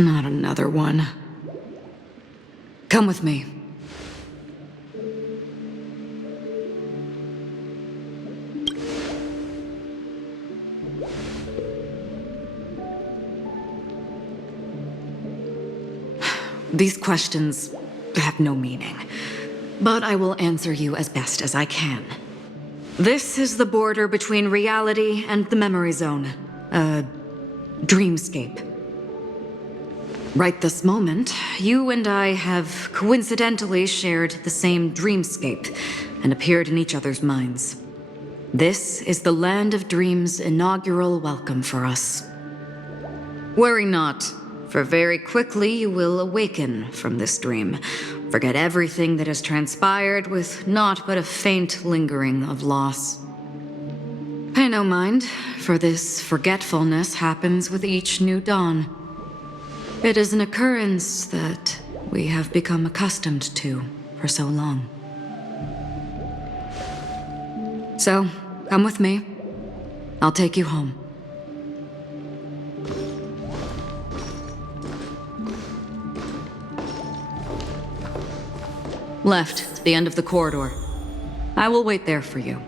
Not another one. Come with me. These questions have no meaning, but I will answer you as best as I can. This is the border between reality and the memory zone, a dreamscape. Right this moment, you and I have coincidentally shared the same dreamscape and appeared in each other's minds. This is the Land of Dreams' inaugural welcome for us. Worry not, for very quickly you will awaken from this dream, forget everything that has transpired with naught but a faint lingering of loss. Pay no mind, for this forgetfulness happens with each new dawn. It is an occurrence that we have become accustomed to for so long. So, come with me. I'll take you home. Left, the end of the corridor. I will wait there for you.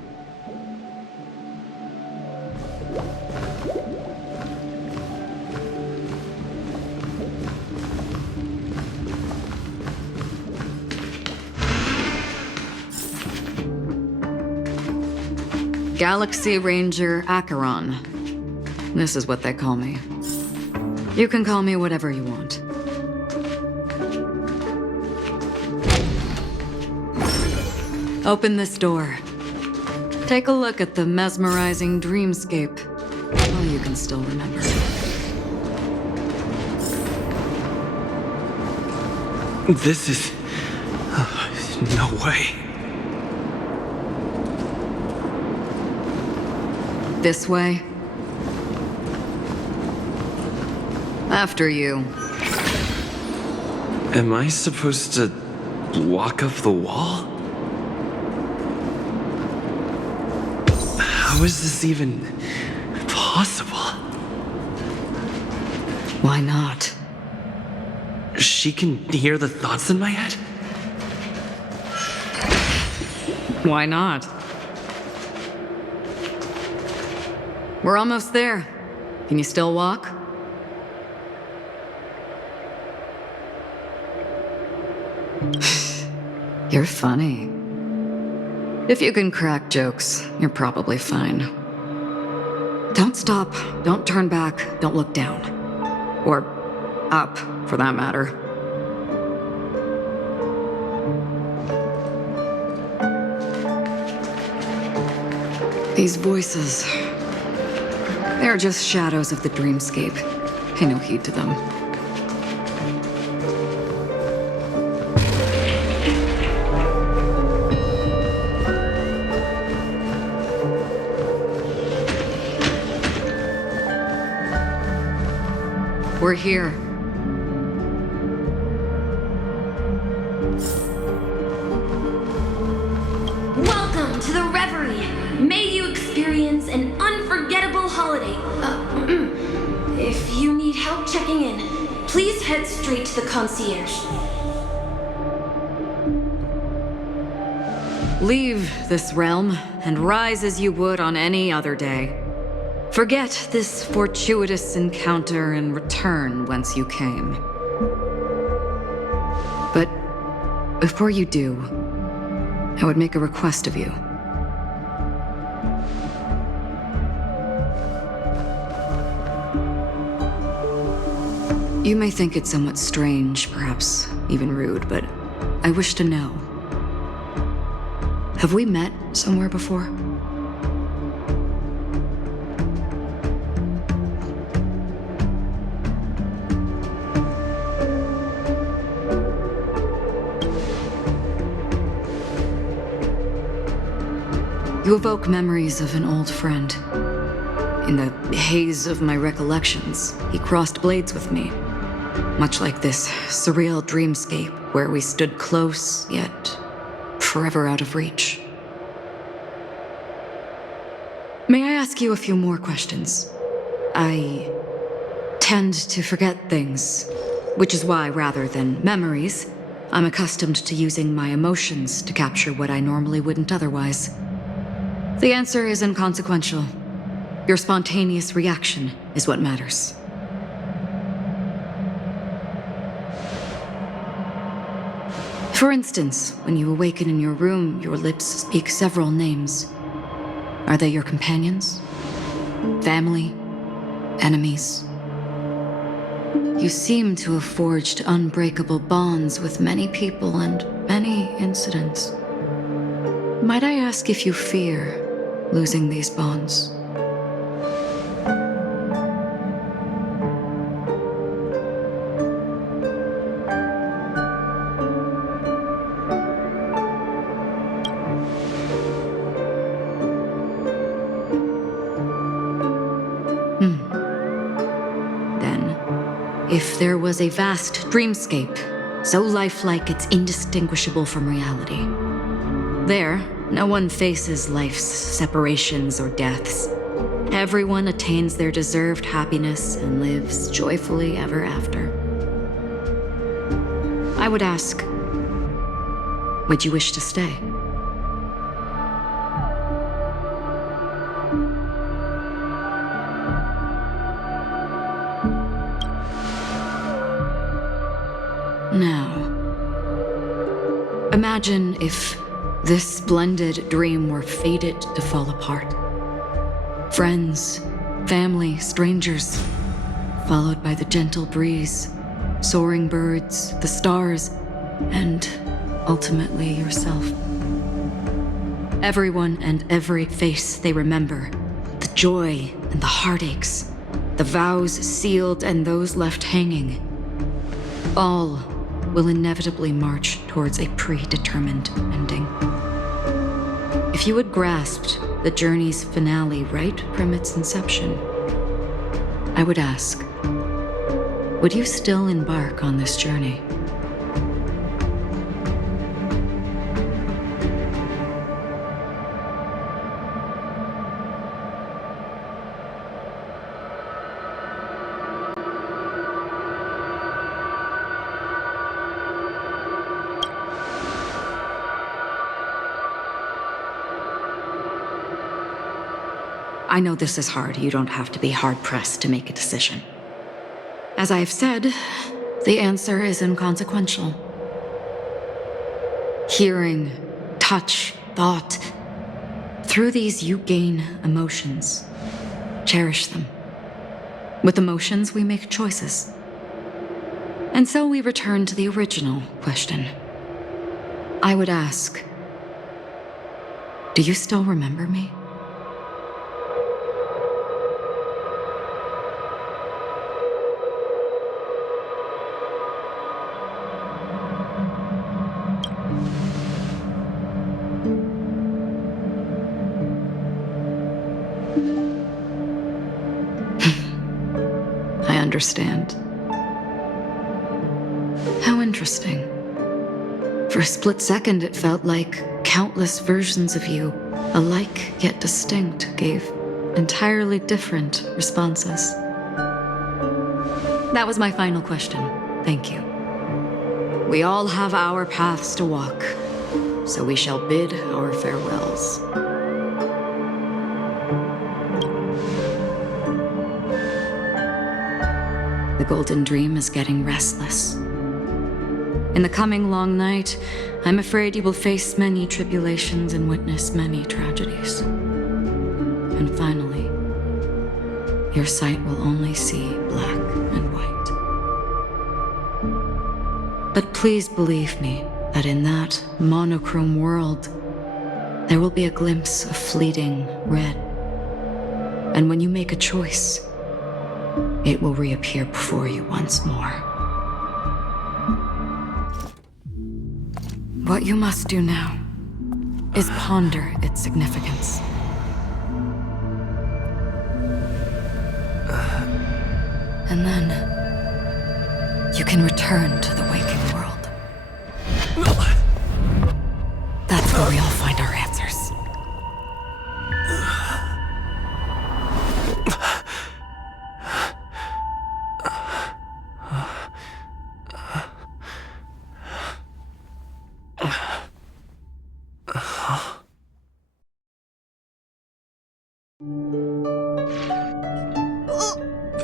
Galaxy Ranger Acheron. This is what they call me. You can call me whatever you want. Open this door. Take a look at the mesmerizing dreamscape while you can still remember. This is... no way. This way? After you. Am I supposed to walk up the wall? How is this even possible? Why not? She can hear the thoughts in my head? Why not? We're almost there. Can you still walk? You're funny. If you can crack jokes, you're probably fine. Don't stop, don't turn back, don't look down. Or up, for that matter. These voices, they're just shadows of the dreamscape. Pay no heed to them. We're here. Welcome to the Reverie. May you experience an unforgettable holiday. If you need help checking in, please head straight to the concierge. Leave this realm and rise as you would on any other day. Forget this fortuitous encounter and return whence you came. But before you do, I would make a request of you. You may think it somewhat strange, perhaps even rude, but I wish to know. Have we met somewhere before? You evoke memories of an old friend. In the haze of my recollections, he crossed blades with me. Much like this surreal dreamscape where we stood close, yet forever out of reach. May I ask you a few more questions? I tend to forget things, which is why, rather than memories, I'm accustomed to using my emotions to capture what I normally wouldn't otherwise. The answer is inconsequential. Your spontaneous reaction is what matters. For instance, when you awaken in your room, your lips speak several names. Are they your companions? Family? Enemies? You seem to have forged unbreakable bonds with many people and many incidents. Might I ask if you fear losing these bonds? Then, if there was a vast dreamscape, so lifelike it's indistinguishable from reality, there, no one faces life's separations or deaths. Everyone attains their deserved happiness and lives joyfully ever after. I would ask, would you wish to stay? Now, imagine if this splendid dream were fated to fall apart. Friends, family, strangers, followed by the gentle breeze, soaring birds, the stars, and ultimately yourself. Everyone and every face they remember, the joy and the heartaches, the vows sealed and those left hanging, all will inevitably march towards a predetermined ending. If you had grasped the journey's finale right from its inception, I would ask, would you still embark on this journey? I know this is hard. You don't have to be hard-pressed to make a decision. As I've said, the answer is inconsequential. Hearing, touch, thought, Through these, you gain emotions. Cherish them. With emotions, we make choices. And so we return to the original question. I would ask, do you still remember me? I understand. How interesting. For a split second, it felt like countless versions of you, alike yet distinct, gave entirely different responses. That was my final question. Thank you. We all have our paths to walk, so we shall bid our farewells. The Golden Dream is getting restless. In the coming long night, I'm afraid you will face many tribulations and witness many tragedies. And finally, your sight will only see black and white. But please believe me that in that monochrome world, there will be a glimpse of fleeting red. And when you make a choice, it will reappear before you once more. What you must do now is ponder its significance. And then you can return to the waking world. That's where we all find our answers.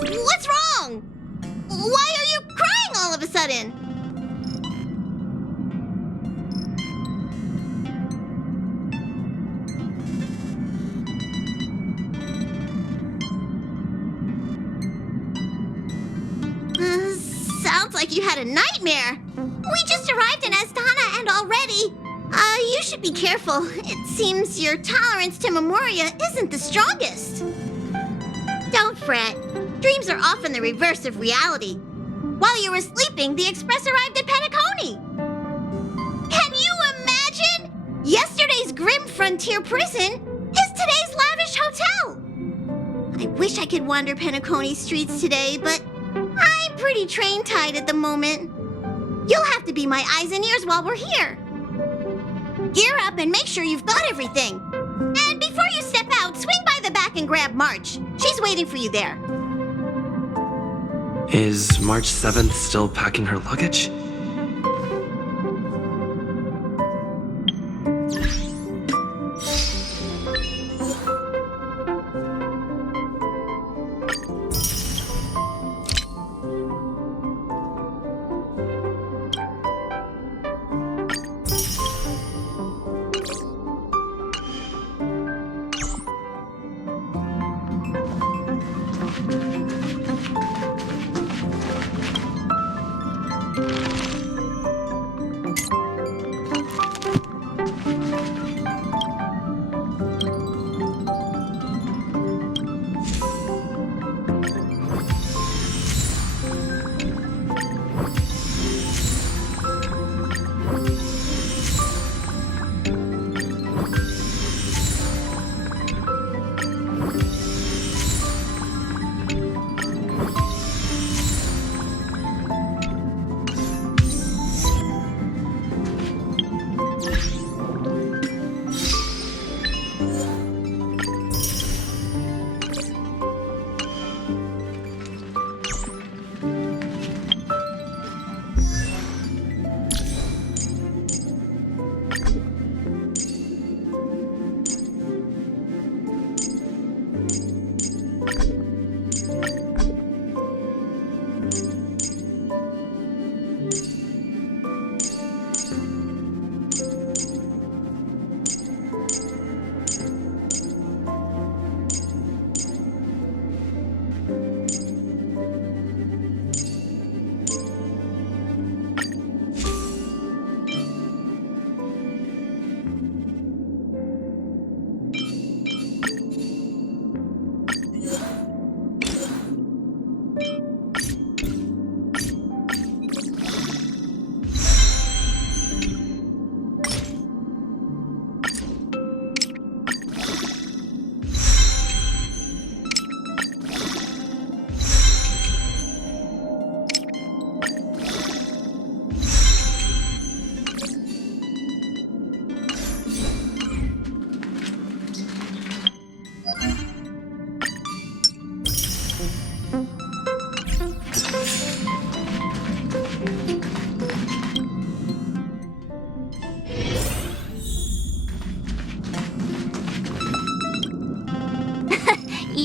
What's wrong? Why are you crying all of a sudden? Sounds like you had a nightmare. We just arrived in Astana and already... you should be careful. It seems your tolerance to Memoria isn't the strongest. Don't fret. Dreams are often the reverse of reality. While you were sleeping, the express arrived at Penacony. Can you imagine? Yesterday's grim frontier prison is today's lavish hotel. I wish I could wander Penacony streets today, but I'm pretty train-tied at the moment. You'll have to be my eyes and ears while we're here. Gear up and make sure you've got everything. And before you step out, swing by the back and grab March. She's waiting for you there. Is March 7th still packing her luggage?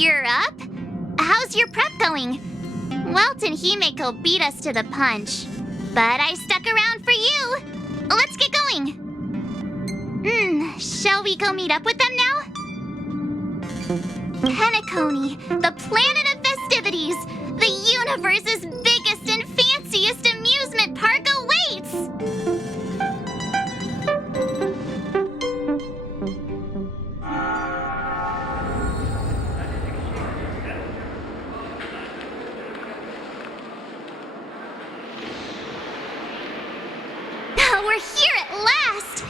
You're up? How's your prep going? Welt and Himeko beat us to the punch, but I stuck around for you. Let's get going. Shall we go meet up with them now? Penacony, the planet of festivities. The universe's biggest and fanciest amusement park awaits! We're here at last!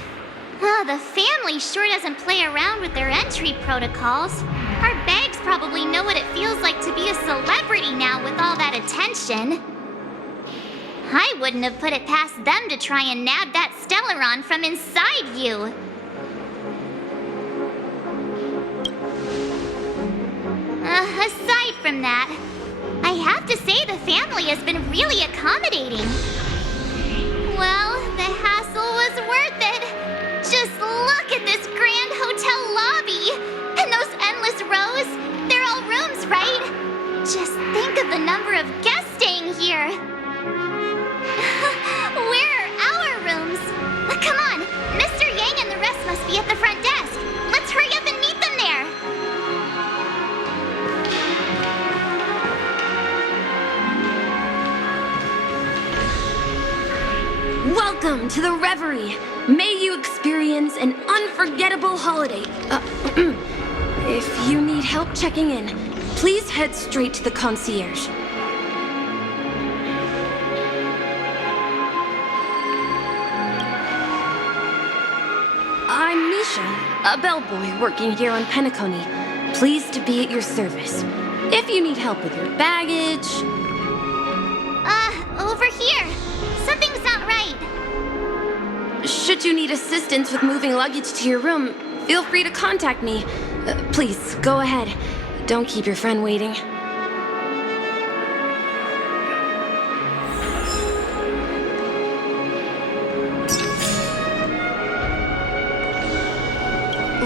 The family sure doesn't play around with their entry protocols. Our bags probably know what it feels like to be a celebrity now with all that attention. I wouldn't have put it past them to try and nab that Stellaron from inside you. Aside from that, I have to say the family has been really accommodating. Well, the hassle was worth it. Just look at this grand hotel lobby. And those endless rows. They're all rooms, right? Just think of the number of guests staying here. Where are our rooms? Come on, Mr. Yang and the rest must be at the front desk. Let's hurry up and meet them there. Welcome to the Reverie. May you experience an unforgettable holiday. If you need help checking in, please head straight to the concierge. I'm Misha, a bellboy working here on Penacony. Pleased to be at your service. If you need help with your baggage... Over here. Something's not right. Should you need assistance with moving luggage to your room, feel free to contact me. Please, go ahead. Don't keep your friend waiting.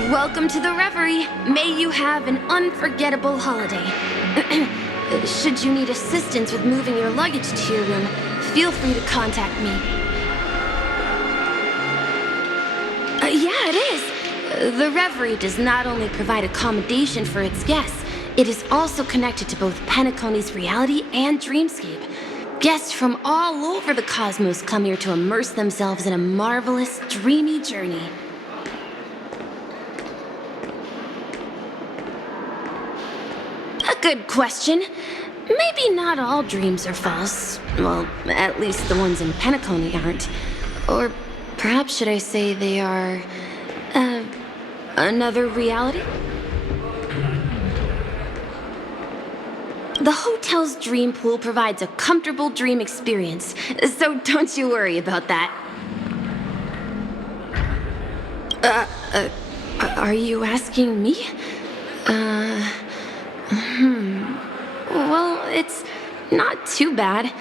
Welcome to the Reverie. May you have an unforgettable holiday. Should you need assistance with moving your luggage to your room, feel free to contact me. Yeah, it is. The Reverie does not only provide accommodation for its guests, it is also connected to both Penacony's reality and dreamscape. Guests from all over the cosmos come here to immerse themselves in a marvelous, dreamy journey. A good question. Maybe not all dreams are false. Well, at least the ones in Penacony aren't. Or perhaps should I say they are... another reality? The hotel's dream pool provides a comfortable dream experience, so don't you worry about that. Are you asking me? Well, it's not too bad.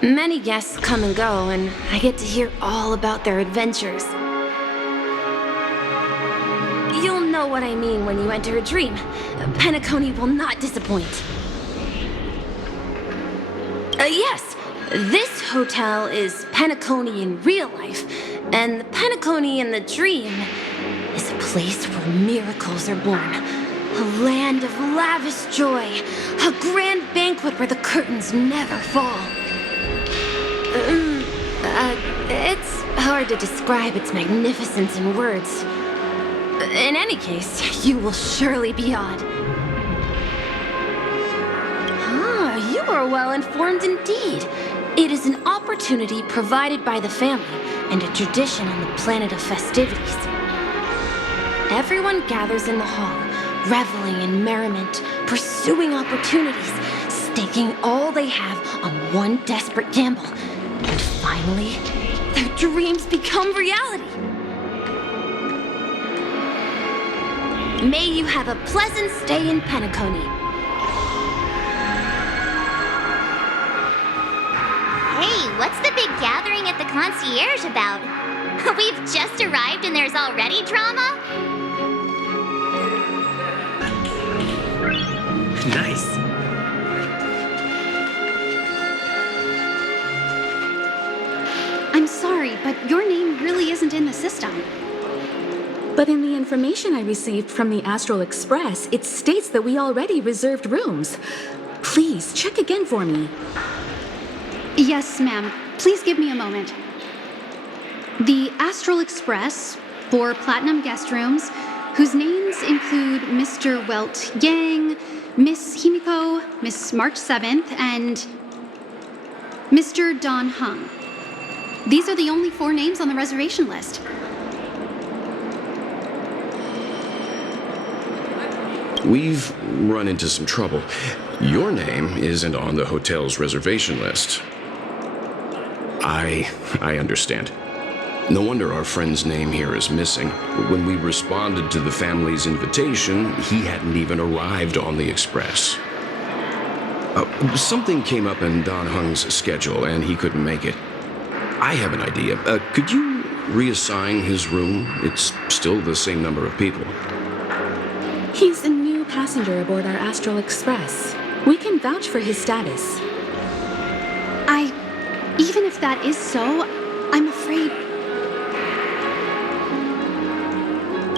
Many guests come and go, and I get to hear all about their adventures. You'll know what I mean when you enter a dream. Penacony will not disappoint. Yes, this hotel is Penacony in real life, and the Penacony in the dream is a place where miracles are born. A land of lavish joy, a grand banquet where the curtains never fall. It's hard to describe its magnificence in words. In any case, you will surely be awed. You are well informed indeed. It is an opportunity provided by the family and a tradition on the planet of festivities. Everyone gathers in the hall, reveling in merriment, pursuing opportunities, staking all they have on one desperate gamble. And finally, their dreams become reality. May you have a pleasant stay in Penacony. Hey, what's the big gathering at the concierge about? We've just arrived and there's already drama? Nice. I'm sorry, but your name really isn't in the system. But in the information I received from the Astral Express, it states that we already reserved rooms. Please, check again for me. Yes, ma'am. Please give me a moment. The Astral Express, 4 platinum guest rooms, whose names include Mr. Welt Yang, Miss Himiko, Miss March 7th, and Mr. Don Hung. These are the only 4 names on the reservation list. We've run into some trouble. Your name isn't on the hotel's reservation list. I understand. No wonder our friend's name here is missing. When we responded to the family's invitation, he hadn't even arrived on the express. Something came up in Don Hung's schedule, and he couldn't make it. I have an idea. Could you reassign his room? It's still the same number of people. He's a new passenger aboard our Astral Express. We can vouch for his status. Even if that is so, I'm afraid...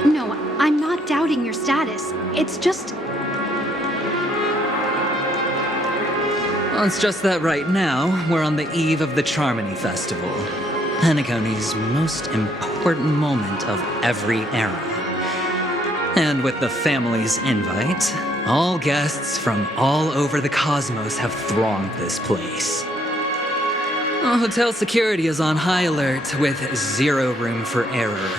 No, I'm not doubting your status. It's just... Well, it's just that right now, we're on the eve of the Charmony Festival, Penacony's most important moment of every era. And with the family's invite, all guests from all over the cosmos have thronged this place. Hotel security is on high alert with 0 room for error.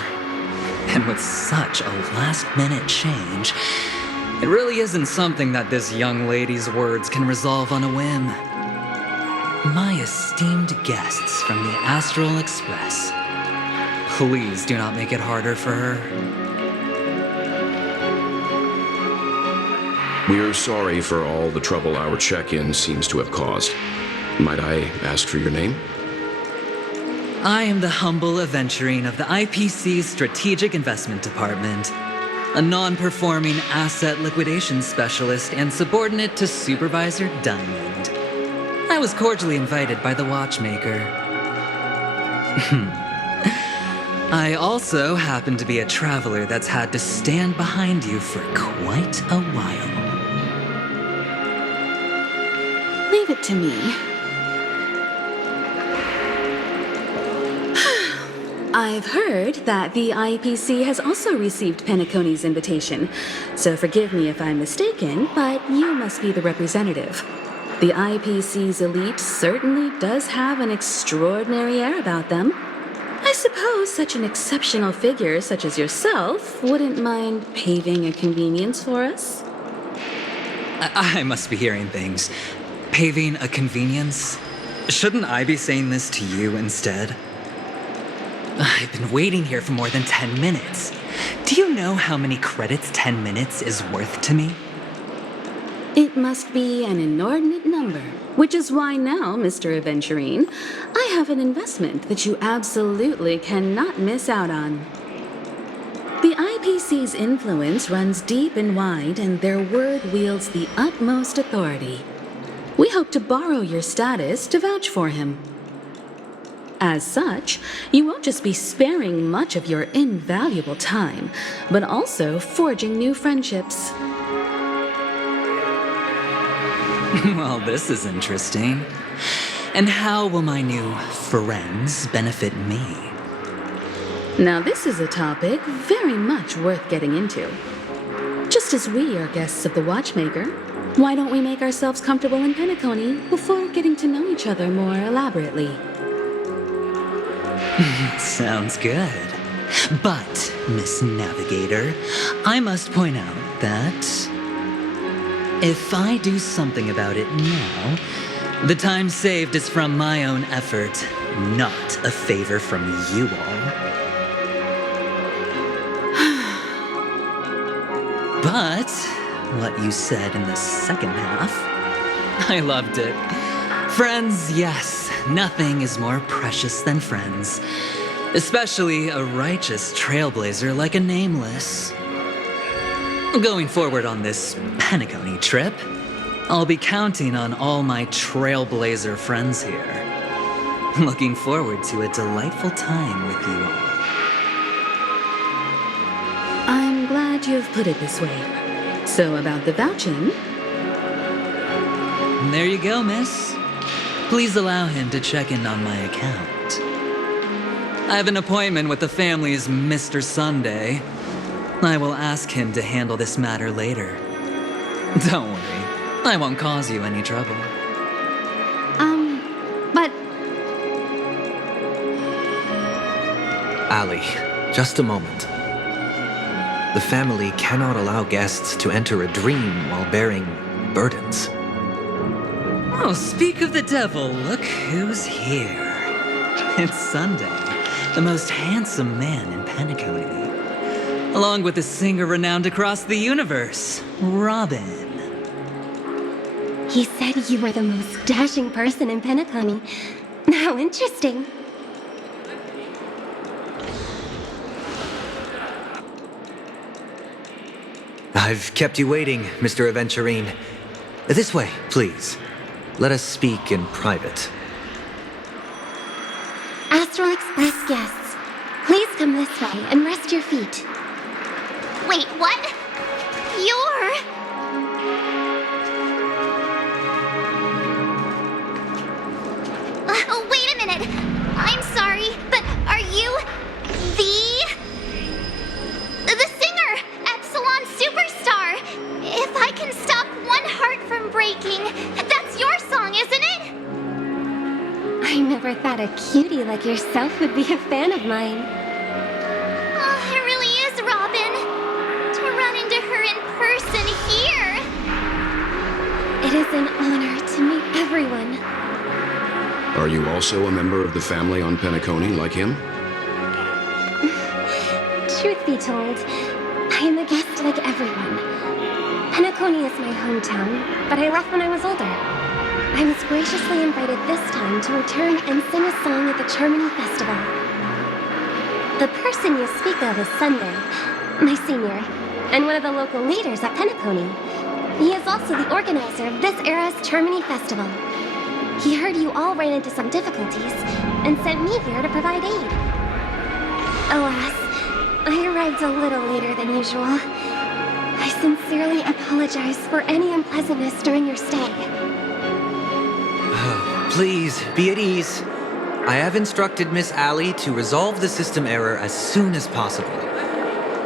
And with such a last-minute change, it really isn't something that this young lady's words can resolve on a whim. My esteemed guests from the Astral Express, please do not make it harder for her. We are sorry for all the trouble our check-in seems to have caused. Might I ask for your name? I am the humble aventurine of the IPC's Strategic Investment Department, a non-performing asset liquidation specialist and subordinate to Supervisor Diamond. I was cordially invited by the watchmaker. I also happen to be a traveler that's had to stand behind you for quite a while. Leave it to me. I've heard that the IPC has also received Penacony's invitation, so forgive me if I'm mistaken, but you must be the representative. The IPC's elite certainly does have an extraordinary air about them. I suppose such an exceptional figure such as yourself wouldn't mind paving a convenience for us? I must be hearing things. Paving a convenience? Shouldn't I be saying this to you instead? I've been waiting here for more than 10 minutes. Do you know how many credits 10 minutes is worth to me? It must be an inordinate number, which is why now, Mr. Aventurine, I have an investment that you absolutely cannot miss out on. The IPC's influence runs deep and wide, and their word wields the utmost authority. We hope to borrow your status to vouch for him. As such, you won't just be sparing much of your invaluable time, but also forging new friendships. Well, this is interesting. And how will my new friends benefit me? Now, this is a topic very much worth getting into. Just as we are guests of the Watchmaker, why don't we make ourselves comfortable in Penacony before getting to know each other more elaborately? Sounds good. But, Miss Navigator, I must point out that if I do something about it now, the time saved is from my own effort, not a favor from you all. But what you said in the second half, I loved it. Friends, yes, nothing is more precious than friends, especially a righteous trailblazer like a Nameless. Going forward on this Penacony trip, I'll be counting on all my Trailblazer friends here. Looking forward to a delightful time with you all. I'm glad you've put it this way. So about the vouching, There you go, miss. Please allow him to check in on my account. I have an appointment with the family's Mr. Sunday. I will ask him to handle this matter later. Don't worry, I won't cause you any trouble. But Ali, just a moment. The family cannot allow guests to enter a dream while bearing burdens. Oh, speak of the devil, look who's here. It's Sunday, the most handsome man in Penacony. Along with a singer renowned across the universe, Robin. He said you were the most dashing person in Penacony. How interesting. I've kept you waiting, Mr. Aventurine. This way, please. Let us speak in private. Astral Express guests, please come this way and rest your feet. Wait, what? You're... wait a minute. I'm sorry, but are you the singer, Epsilon Superstar? If I can stop one heart from breaking, that's your song, isn't it? I never thought a cutie like yourself would be a fan of mine. Oh, it really is, Robin. To run into her in person here. It is an honor to meet everyone. Are you also a member of the family on Penacony like him? Truth be told, I am a guest like everyone. Penacony is my hometown, but I left when I was older. I was graciously invited this time to return and sing a song at the Charmony Festival. The person you speak of is Sunday, my senior, and one of the local leaders at Penacony. He is also the organizer of this era's Charmony Festival. He heard you all ran into some difficulties and sent me here to provide aid. Alas, I arrived a little later than usual. I sincerely apologize for any unpleasantness during your stay. Please, be at ease. I have instructed Miss Ali to resolve the system error as soon as possible.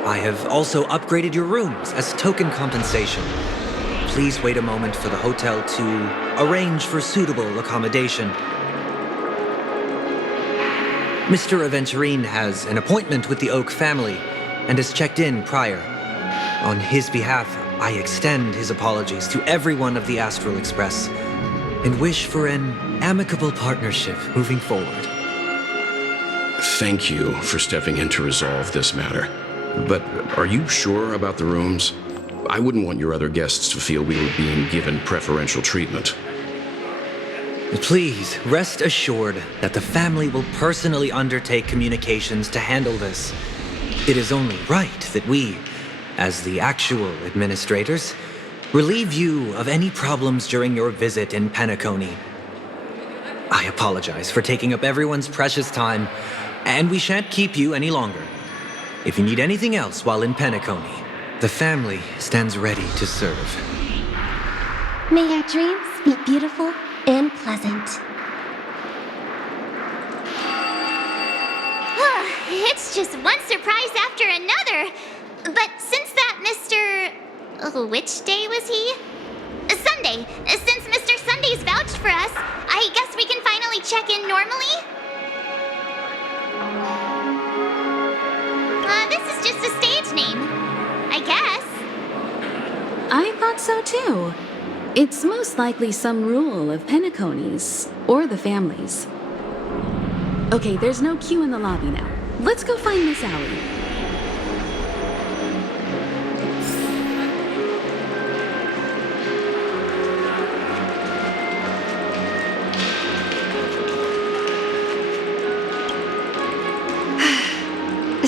I have also upgraded your rooms as token compensation. Please wait a moment for the hotel to arrange for suitable accommodation. Mr. Aventurine has an appointment with the Oak family and has checked in prior. On his behalf, I extend his apologies to everyone of the Astral Express and wish for an amicable partnership moving forward. Thank you for stepping in to resolve this matter. But are you sure about the rooms? I wouldn't want your other guests to feel we were being given preferential treatment. Please, rest assured that the family will personally undertake communications to handle this. It is only right that we, as the actual administrators, relieve you of any problems during your visit in Penacony. I apologize for taking up everyone's precious time, and we shan't keep you any longer. If you need anything else while in Penacony, the family stands ready to serve. May your dreams be beautiful and pleasant. It's just one surprise after another. But since that Mr... which day was he? Sunday. Since Mr. Sunday's vouched for us, I guess we can finally check in normally? This is just a stage name. I guess. I thought so too. It's most likely some rule of Penacony's, or the family's. Okay, there's no queue in the lobby now. Let's go find Miss Ali.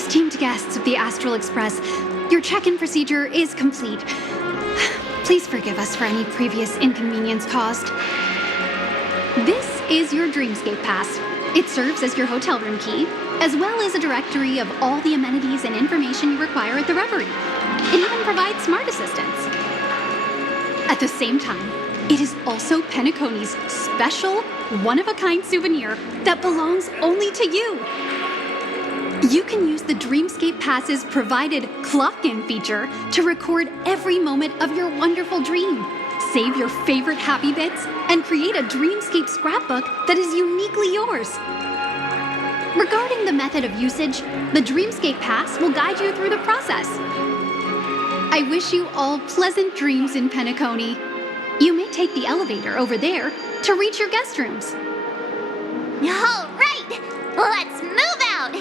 esteemed guests of the Astral Express, Your check-in procedure is complete. Please forgive us for any previous inconvenience caused. This is your Dreamscape Pass. It serves as your hotel room key, as well as a directory of all the amenities and information you require at the Reverie. It even provides smart assistants. At the same time, it is also Penacony's special, one-of-a-kind souvenir that belongs only to you. You can use the Dreamscape Pass's provided clock-in feature to record every moment of your wonderful dream, save your favorite happy bits, and create a Dreamscape scrapbook that is uniquely yours. Regarding the method of usage, the Dreamscape Pass will guide you through the process. I wish you all pleasant dreams in Penacony. You may take the elevator over there to reach your guest rooms. All right, let's move out.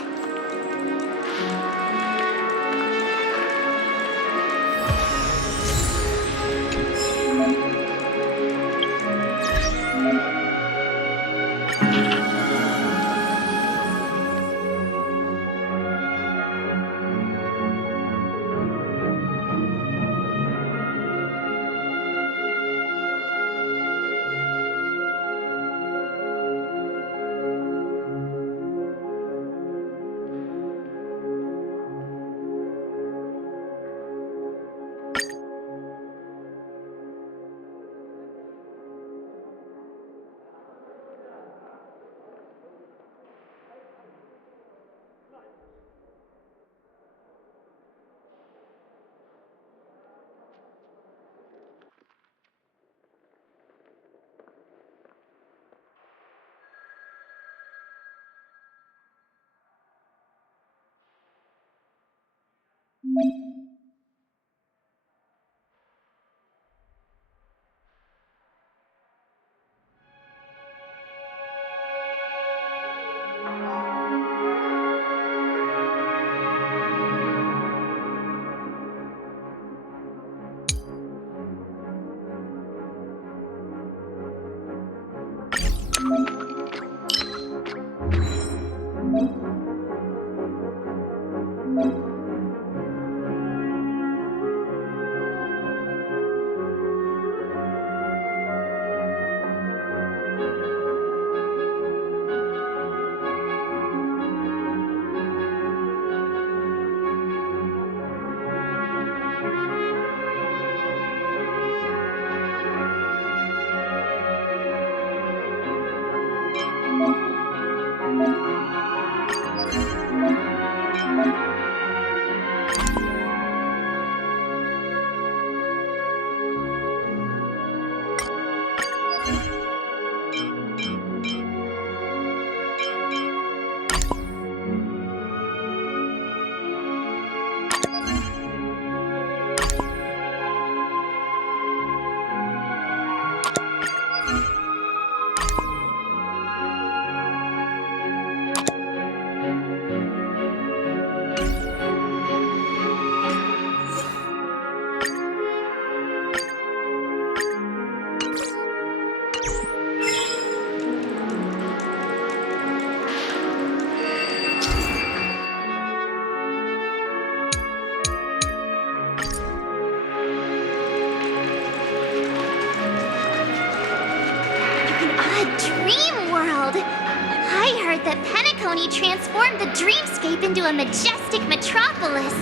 That Penacony transformed the dreamscape into a majestic metropolis.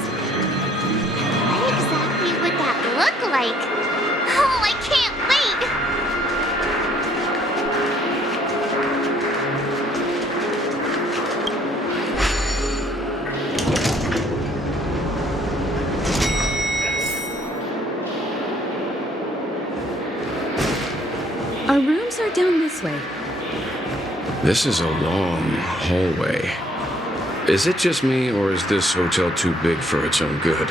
What exactly would that look like? Oh, I can't wait! Our rooms are down this way. This is a long hallway. Is it just me, or is this hotel too big for its own good?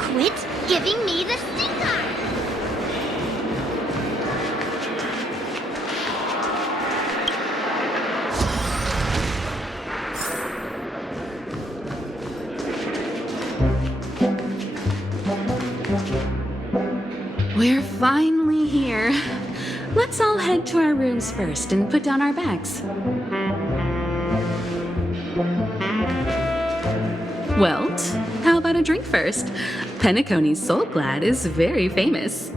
Quit giving me the stink eye! all head to our rooms first and put down our bags. Welt, how about a drink first? Penacony's Soul Glad is very famous.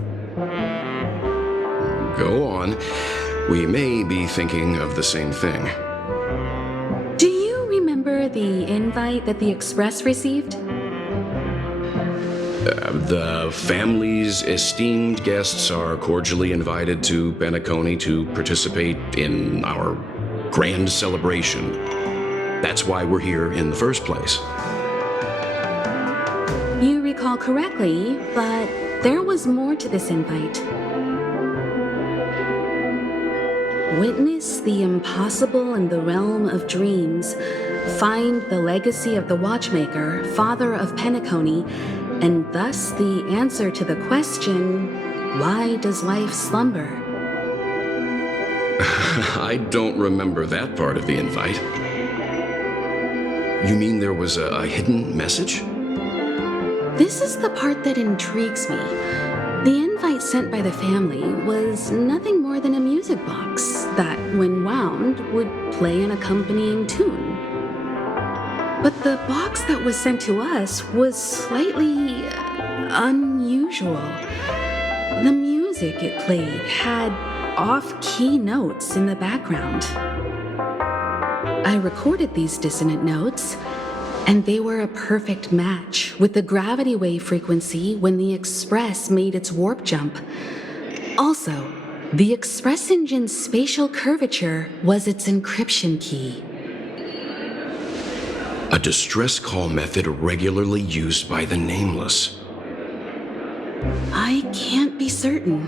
Go on. We may be thinking of the same thing. Do you remember the invite that the Express received? The family's esteemed guests are cordially invited to Penacony to participate in our grand celebration. That's why we're here in the first place. You recall correctly, but there was more to this invite. Witness the impossible in the realm of dreams. Find the legacy of the Watchmaker, father of Penacony, and thus the answer to the question, why does life slumber? I don't remember that part of the invite. You mean there was a hidden message? This is the part that intrigues me. The invite sent by the family was nothing more than a music box that, when wound, would play an accompanying tune. But the box that was sent to us was slightly unusual. The music it played had off-key notes in the background. I recorded these dissonant notes, and they were a perfect match with the gravity wave frequency when the Express made its warp jump. Also, the Express engine's spatial curvature was its encryption key. A distress call method regularly used by the Nameless. I can't be certain.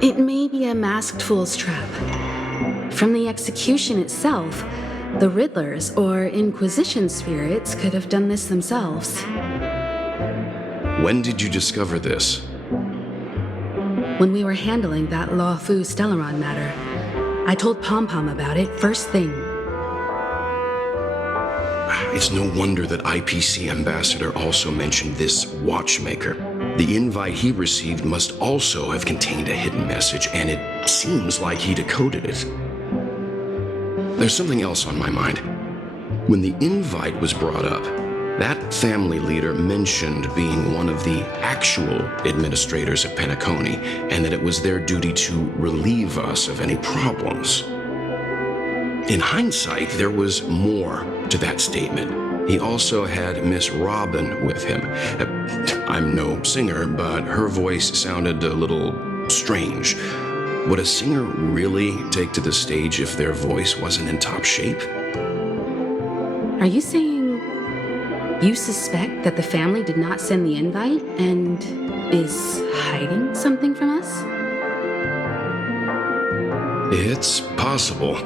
It may be a masked fool's trap. From the execution itself, the Riddlers or Inquisition spirits could have done this themselves. When did you discover this? When we were handling that Law Fu Stellaron matter, I told Pom Pom about it first thing. It's no wonder that IPC Ambassador also mentioned this Watchmaker. The invite he received must also have contained a hidden message, and it seems like he decoded it. There's something else on my mind. When the invite was brought up, that family leader mentioned being one of the actual administrators of Penacony, and that it was their duty to relieve us of any problems. In hindsight, there was more to that statement. He also had Miss Robin with him. I'm no singer, but her voice sounded a little strange. Would a singer really take to the stage if their voice wasn't in top shape? Are you saying you suspect that the family did not send the invite and is hiding something from us? It's possible.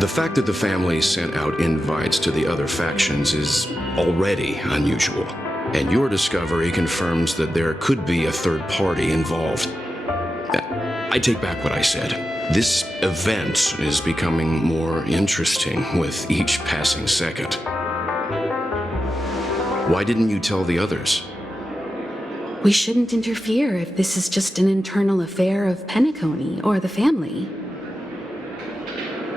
The fact that the family sent out invites to the other factions is already unusual, and your discovery confirms that there could be a third party involved. I take back what I said. This event is becoming more interesting with each passing second. Why didn't you tell the others? We shouldn't interfere if this is just an internal affair of Penacony or the family.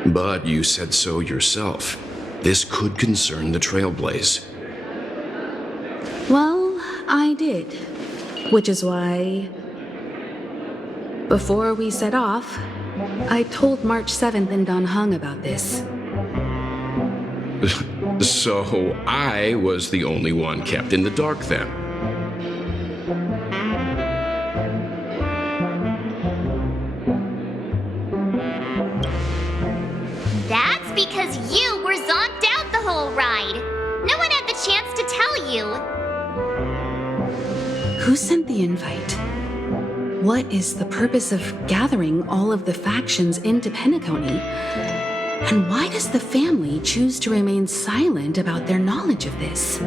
But you said so yourself. This could concern the Trailblaze. Well, I did. Which is why, before we set off, I told March 7th and Don Hung about this. So I was the only one kept in the dark then. That's because you were zonked out the whole ride. No one had the chance to tell you. Who sent the invite? What is the purpose of gathering all of the factions into Penacony? And why does the family choose to remain silent about their knowledge of this?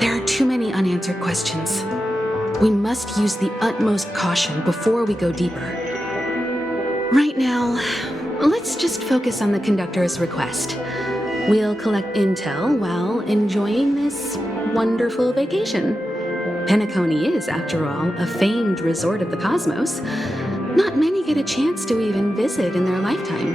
There are too many unanswered questions. We must use the utmost caution before we go deeper. Right now, let's just focus on the conductor's request. We'll collect intel while enjoying this wonderful vacation. Penacony is, after all, a famed resort of the cosmos. not many get a chance to even visit in their lifetime.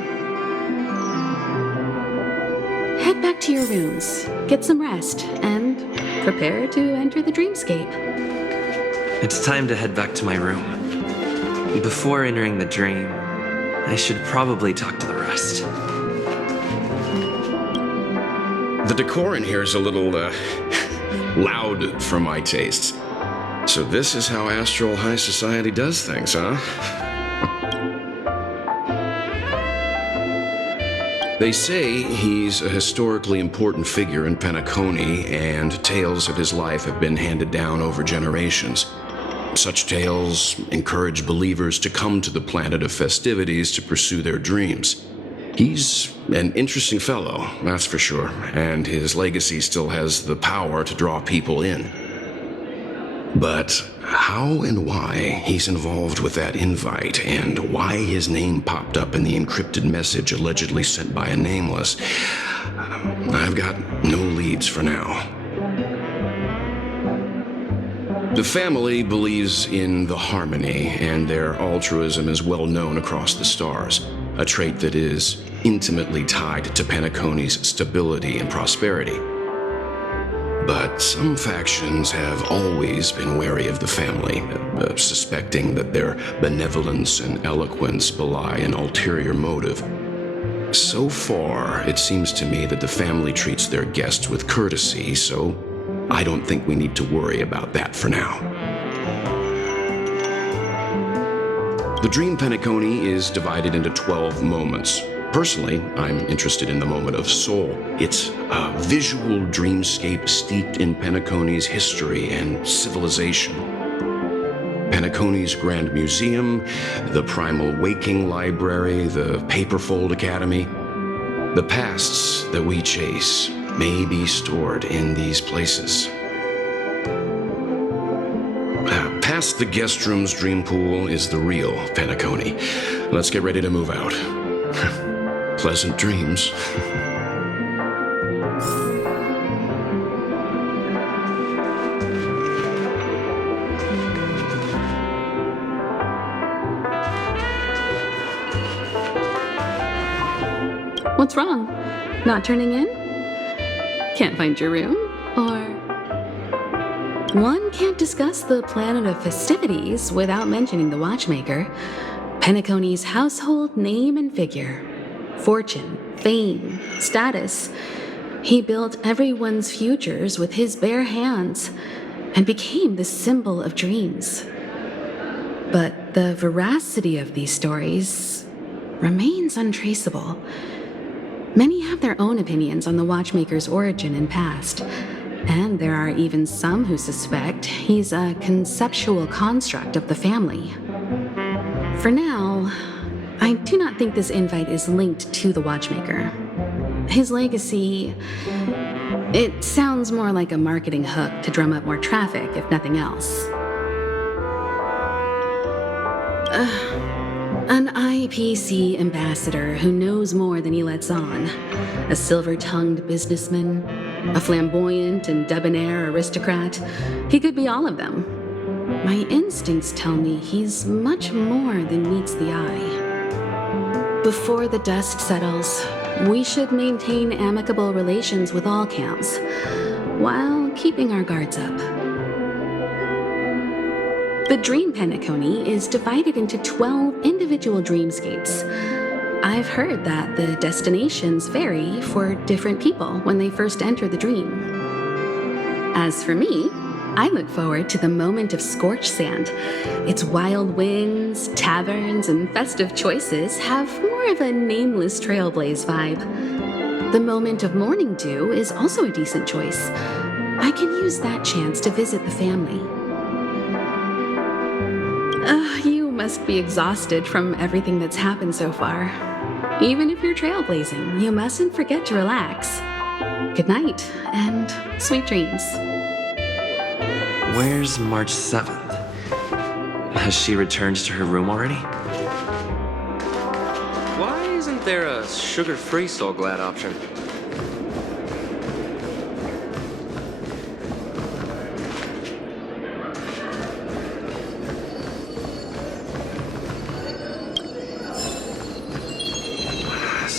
Head back to your rooms, get some rest, and prepare to enter the dreamscape. It's time to head back to my room. Before entering the dream, I should probably talk to the rest. The decor in here is a little, loud for my tastes. So this is how Astral High Society does things, huh? They say he's a historically important figure in Penacony, and tales of his life have been handed down over generations. Such tales encourage believers to come to the planet of festivities to pursue their dreams. He's an interesting fellow, that's for sure, and his legacy still has the power to draw people in. But how and why he's involved with that invite, and why his name popped up in the encrypted message allegedly sent by a nameless, I've got no leads for now. The family believes in the harmony, and their altruism is well known across the stars, a trait that is intimately tied to Penacony's stability and prosperity. But some factions have always been wary of the family, suspecting that their benevolence and eloquence belie an ulterior motive. So far, it seems to me that the family treats their guests with courtesy, so I don't think we need to worry about that for now. The Dream Penacony is divided into 12 moments. Personally, I'm interested in the moment of Soul. It's a visual dreamscape steeped in Penacony's history and civilization. Penacony's Grand Museum, the Primal Waking Library, the Paperfold Academy. The pasts that we chase may be stored in these places. Past the guest room's dream pool is the real Penacony. Let's get ready to move out. Pleasant dreams. What's wrong? Not turning in? Can't find your room? Or... One can't discuss the planet of festivities without mentioning the watchmaker, Penacony's household name and figure. Fortune, fame, status. He built everyone's futures with his bare hands and became the symbol of dreams. But the veracity of these stories remains untraceable. Many have their own opinions on the watchmaker's origin and past, and there are even some who suspect he's a conceptual construct of the family. For now, I do not think this invite is linked to the watchmaker. His legacy, it sounds more like a marketing hook to drum up more traffic, if nothing else. An IPC ambassador who knows more than he lets on. A silver-tongued businessman, a flamboyant and debonair aristocrat. He could be all of them. My instincts tell me he's much more than meets the eye. Before the dust settles, we should maintain amicable relations with all camps, while keeping our guards up. The Dream Penacony is divided into 12 individual dreamscapes. I've heard that the destinations vary for different people when they first enter the dream. As for me, I look forward to the moment of scorched sand. Its wild winds, taverns, and festive choices have more of a nameless Trailblaze vibe. The moment of morning dew is also a decent choice. I can use that chance to visit the family. You must be exhausted from everything that's happened so far. Even if you're trailblazing, you mustn't forget to relax. Good night, and sweet dreams. Where's March 7th? Has she returned to her room already? Why isn't there a sugar-free Soul Glad option?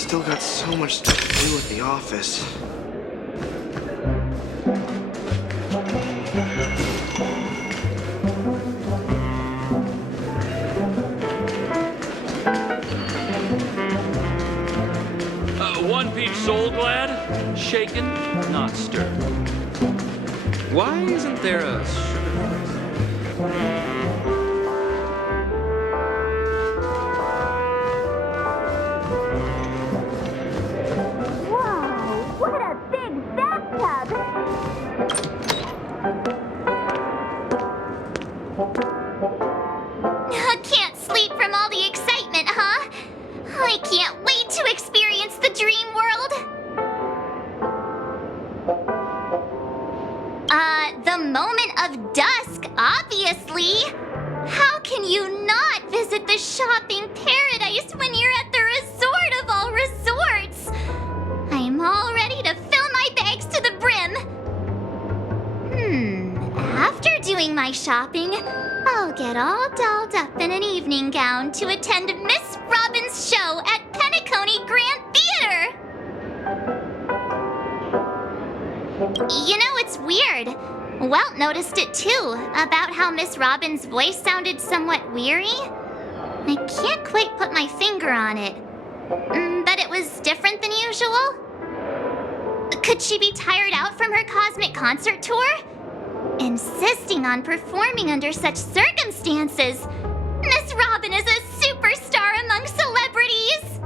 Still got so much stuff to do at the office. One Peach Soul Glad, shaken, not stirred. Why isn't there a Whoa, what a big bathtub! Can't sleep from all the excitement, huh? I can't wait to experience the dream world. The moment of dusk, obviously. How can you not visit the shopping paradise when you're at the resort of all resorts? I'm all ready to fill my bags to the brim. After doing my shopping, I'll get all dolled up in an evening gown to attend Miss Robin's show at Penacony Grand Theater. You know, it's weird. Welt noticed it too, about how Miss Robin's voice sounded somewhat weary. I can't quite put my finger on it. But it was different than usual. Could she be tired out from her cosmic concert tour? Insisting on performing under such circumstances. Miss Robin is a superstar among celebrities.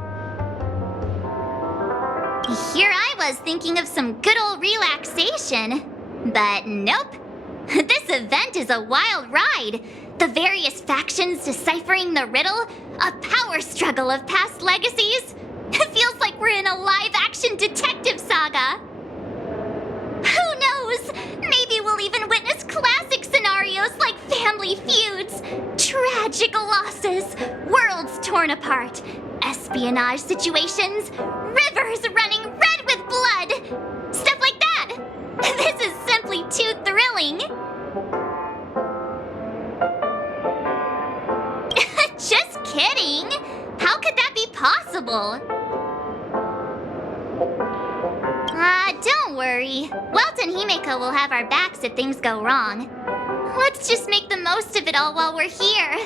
Here I was thinking of some good old relaxation. But nope. This event is a wild ride. The various factions deciphering the riddle, a power struggle of past legacies. It feels like we're in a live-action detective saga. Who knows? Maybe we'll even witness classic scenarios like family feuds, tragic losses, worlds torn apart, espionage situations, rivers running red with blood, stuff like that. This is simply too thrilling. Just kidding. How could that be possible? Don't worry. Welt and Himeko will have our backs if things go wrong. Let's just make the most of it all while we're here.